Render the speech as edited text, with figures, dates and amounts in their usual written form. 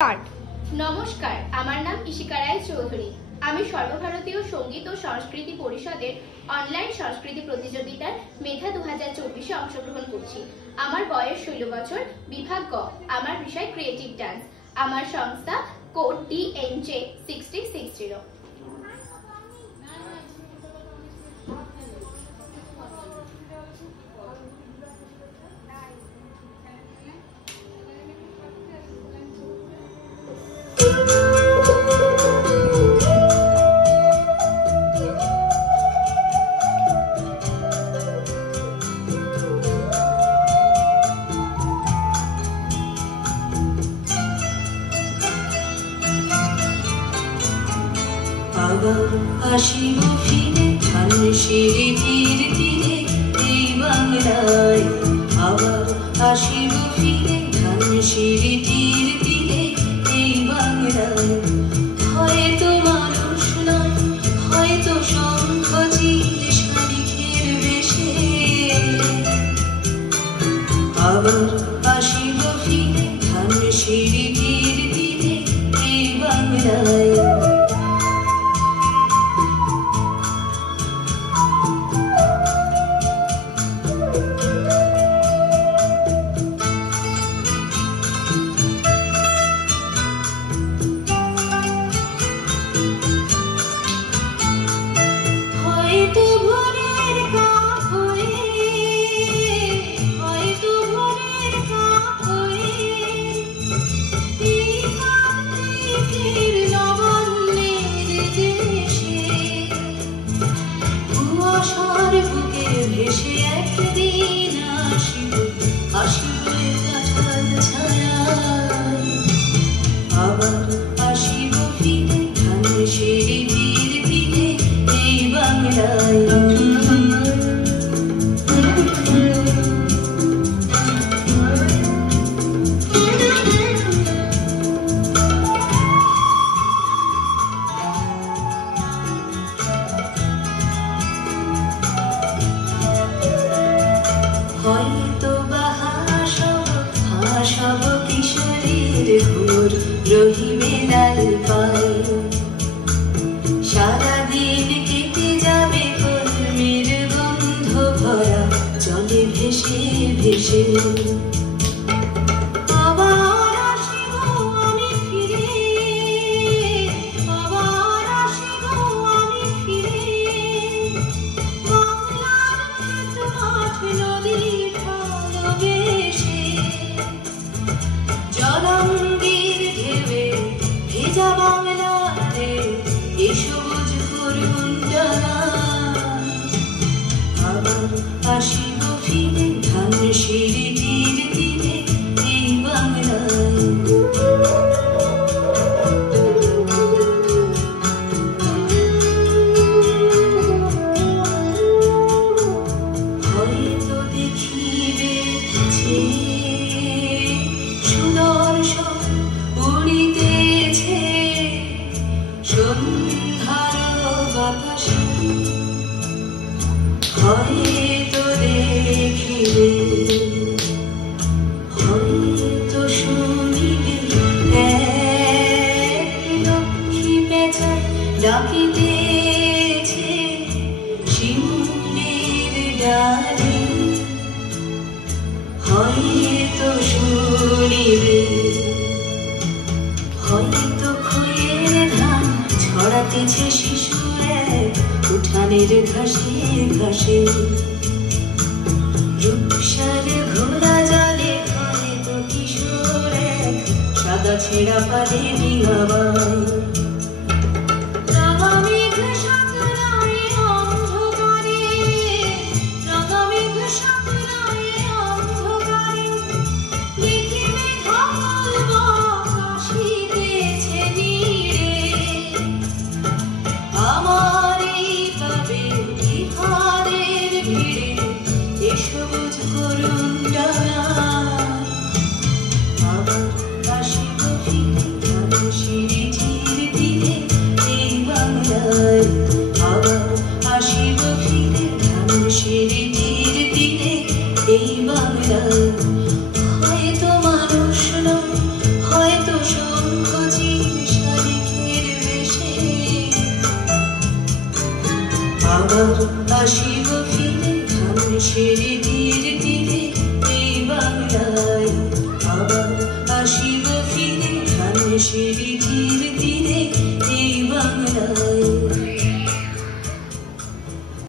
नमस्कार, आमार नाम इशिका राय चौधरी। आमी सर्वभारतीय संगीत और संस्कृति परिषदेर अनलाइन संस्कृति प्रतियोगितार मेधा 2024 अंशग्रहण करछि। आमार बयस 16 बछर, विभाग ग। आमार विषय क्रिएटिव डांस। आमार संस्था कोड DNJ 6060। আসিব ফিরে ধানসিঁড়ি তীর তীরে এই বাংলায়, আবার আসিব ফিরে ধানসিঁড়ি তীর তীরে এই বাংলায়। হয়তো মানুষ নয়, হয়তো শঙ্খ চিল শালিখের বেশে, আবার আসিব ফিরে ধানসিঁড়ি তীর তীরে এই বাংলায়। সারাদিন কেটে যাবে কলমের গন্ধ ভরা জলে ভেসে ভেসে। আবার আসিব আমি ফিরে, আবার আসিব আমি ফিরে, বাংলার ক্ষেত মাঠ নদী ভালোবেসে। জলাঙ্গির ঢেউয়ে ভেজা বাংলাতে এ সবুজ করুণ ডানা। আবার আসিব ফিরে ধানসিঁড়ি তীর তীরে এই বাংলায়। হয়তো দেখিবে সুদর্শন উড়িতেছে সন্ধ্যার বাতাসে, হয়তো দেখিবে, হয়তো শুনিবে এক লক্ষ্মী পেঁচা ডাকিতেছে শিমুলের ডালে, হয়তো শুনিবে, হয়তো খয়ের ধান ছড়াতেছে শিশু এক উঠানের ঘাসে ঘাসে। রূপসার ঘোড়া জালে হয়তো কিশোর এক সাদা ছেঁড়া পারে ডিঙাবায়। রাঙা মেঘ সাঁতরায় অন্ধকারে, রাঙা মেঘ সাঁতরায় অন্ধকারে, দেখিবে ধবল বক আসিতেছে নীড়ে। আমার এই তবে বিহারের ভিড়ে এ সবুজ করুণ ডানা। আবার আসিব ফিরে ধানসিঁড়ি তীর আবার আসিব ফিরে ধানের তীরে তীরে এই বাংলায়, আবার আসিব ফিরে ধানের তীরে তীরে এই বাংলায়।